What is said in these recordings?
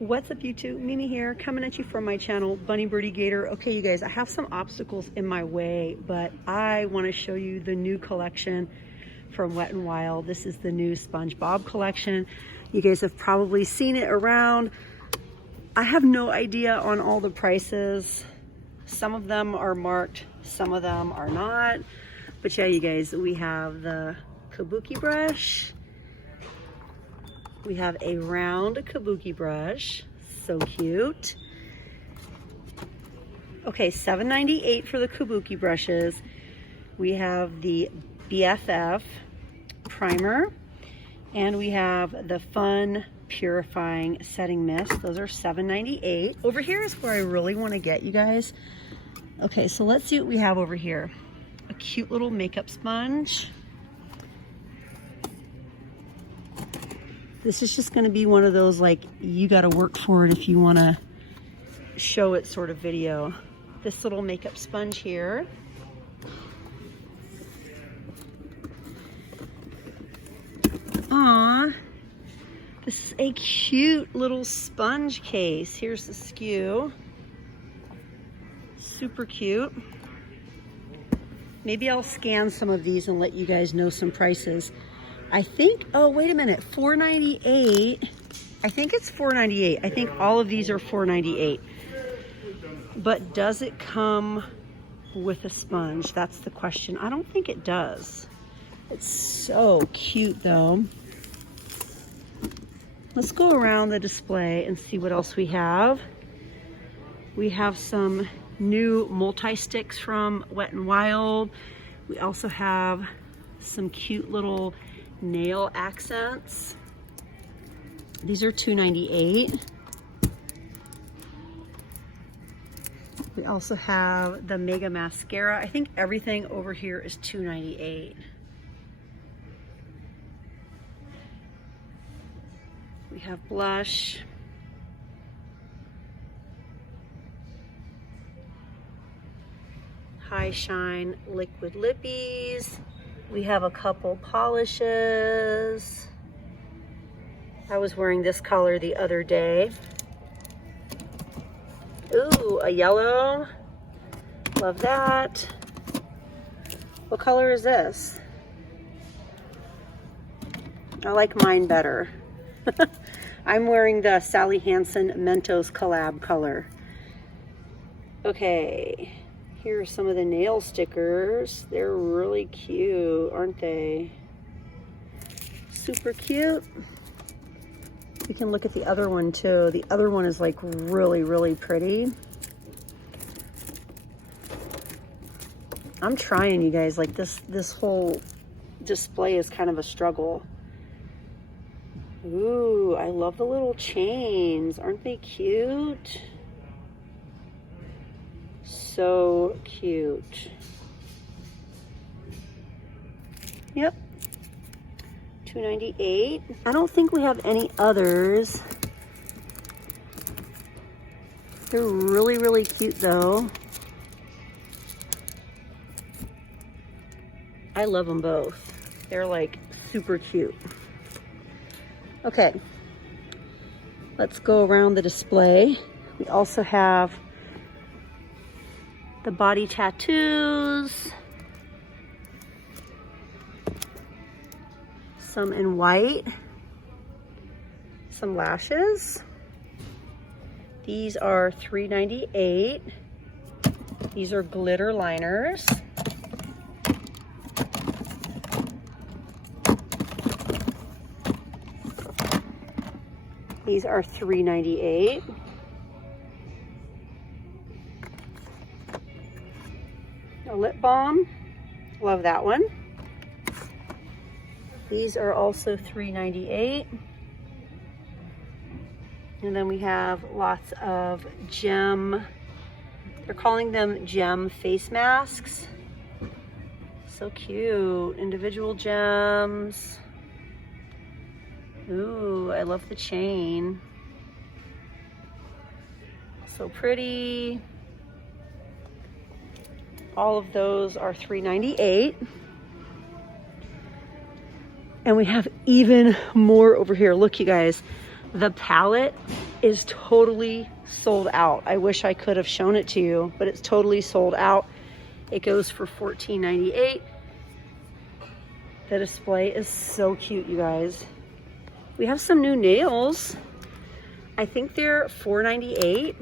What's up YouTube? Mimi here, coming at you from my channel, Bunny Birdy Gator. Okay, you guys, I have some obstacles in my way, but I want to show you the new collection from Wet n Wild. This is the new SpongeBob collection. You guys have probably seen it around. I have no idea on all the prices. Some of them are marked, some of them are not. But yeah, you guys, we have the kabuki brush. We have a round kabuki brush, so cute. Okay, $7.98 for the kabuki brushes. We have the BFF primer, and we have the Fun Purifying Setting Mist. Those are $7.98. Over here is where I really want to get you guys. Okay, so let's see what we have over here. A cute little makeup sponge. This is just going to be one of those, like, you got to work for it if you want to show it sort of video. This little makeup sponge here. Aww. This is a cute little sponge case. Here's the SKU. Super cute. Maybe I'll scan some of these and let you guys know some prices. I think, oh, wait a minute, $4.98. I think it's $4.98. I think all of these are $4.98. But does it come with a sponge? That's the question. I don't think it does. It's so cute, though. Let's go around the display and see what else we have. We have some new multi-sticks from Wet n Wild. We also have some cute little nail accents. These are $2.98. We also have the Mega Mascara. I think everything over here is $2.98. We have blush. High Shine Liquid Lippies. We have a couple polishes. I was wearing this color the other day. Ooh, a yellow. Love that. What color is this? I like mine better. I'm wearing the Sally Hansen Mentos collab color. Okay. Here are some of the nail stickers. They're really cute, aren't they? Super cute. We can look at the other one too. The other one is like really, really pretty. I'm trying, you guys. Like this whole display is kind of a struggle. Ooh, I love the little chains. Aren't they cute? So cute. Yep. $2.98. I don't think we have any others. They're really, really cute though. I love them both. They're like super cute. Okay. Let's go around the display. We also have the body tattoos, some in white, some lashes. These are $3.98. These are glitter liners. These are $3.98. A lip balm, love that one. These are also $3.98. And then we have lots of gem, they're calling them gem face masks. So cute, individual gems. Ooh, I love the chain. So pretty. All of those are $3.98. And we have even more over here. Look, you guys, the palette is totally sold out. I wish I could have shown it to you, but it's totally sold out. It goes for $14.98. The display is so cute, you guys. We have some new nails. I think they're $4.98.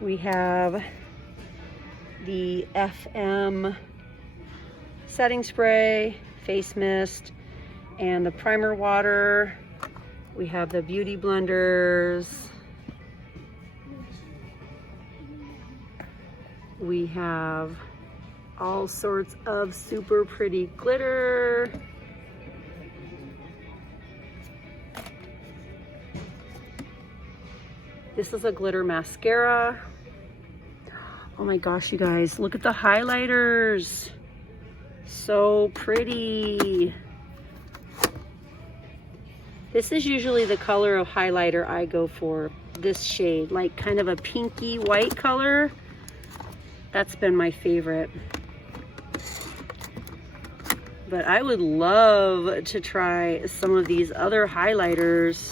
We have the FM setting spray, face mist, and the primer water. We have the beauty blenders. We have all sorts of super pretty glitter. This is a glitter mascara. Oh my gosh, you guys, look at the highlighters. So pretty. This is usually the color of highlighter I go for, this shade, like kind of a pinky white color. That's been my favorite. But I would love to try some of these other highlighters.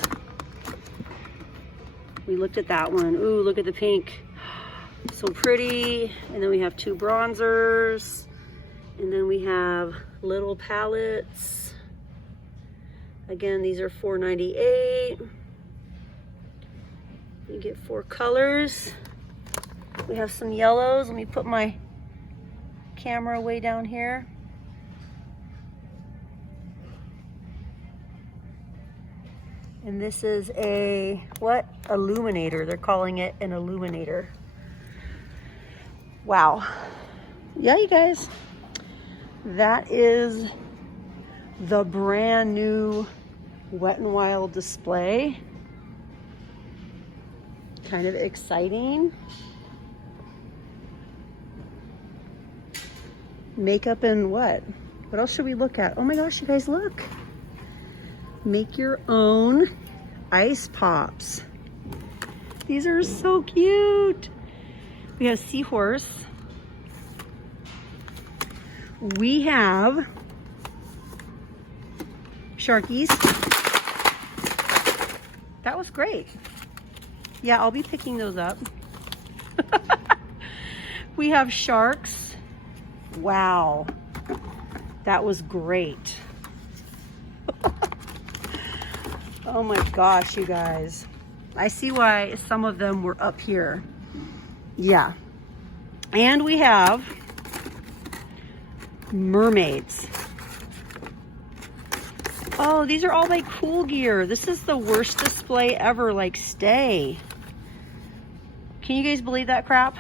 We looked at that one. Ooh, look at the pink. So pretty. And then we have two bronzers. And then we have little palettes. Again, these are $4.98. You get 4 colors. We have some yellows. Let me put my camera way down here. And this is a, what? Illuminator. They're calling it an illuminator. Wow. Yeah, you guys. That is the brand new Wet n Wild display. Kind of exciting. Makeup and what? What else should we look at? Oh my gosh, you guys, look. Make your own ice pops. These are so cute. We have seahorse. We have Sharkies. That was great. Yeah, I'll be picking those up. We have sharks. Wow, that was great. Oh my gosh, you guys. I see why some of them were up here. Yeah. And we have mermaids. Oh, these are all like Cool Gear. This is the worst display ever, like stay. Can you guys believe that crap?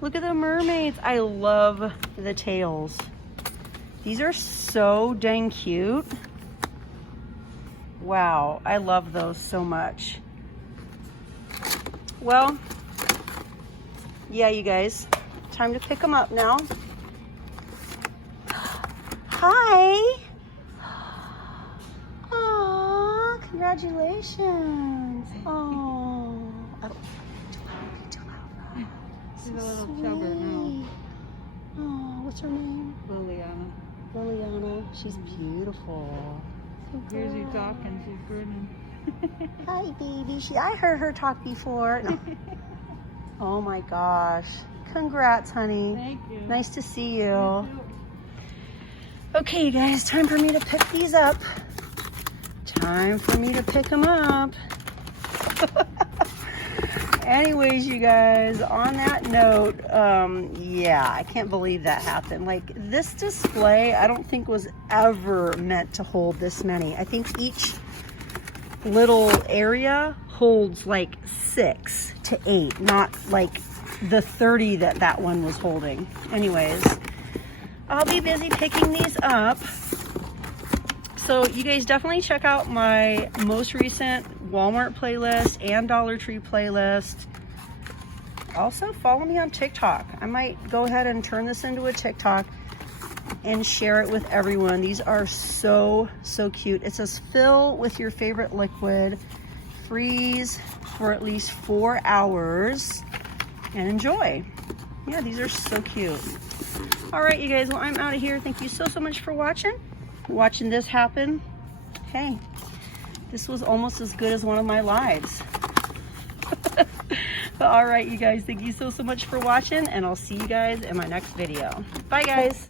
Look at the mermaids. I love the tails. These are so dang cute. Wow, I love those so much. Well, yeah, you guys, time to pick them up now. Hi. Aw, congratulations. Oh, too loud. She's a little chubber now. Oh, what's her name? Liliana. Liliana. She's beautiful. So Here's you talking, she's grinning. Hi, baby. I heard her talk before. No. Oh my gosh. Congrats, honey. Thank you. Nice to see you. Okay, you guys, time for me to pick these up. Time for me to pick them up. Anyways, you guys, on that note, yeah, I can't believe that happened. Like, this display, I don't think was ever meant to hold this many. I think each little area holds like 6 to 8, not like the 30 that one was holding. Anyways, I'll be busy picking these up. So you guys definitely check out my most recent Walmart playlist and Dollar Tree playlist. Also follow me on TikTok. I might go ahead and turn this into a TikTok and share it with everyone. These are so cute. It says fill with your favorite liquid, freeze for at least 4 hours, and enjoy. Yeah, these are so cute. All right, you guys, well, I'm out of here. Thank you so much for watching this happen. Hey, this was almost as good as one of my lives. But all right, you guys, thank you so much for watching, and I'll see you guys in my next video. Bye, guys.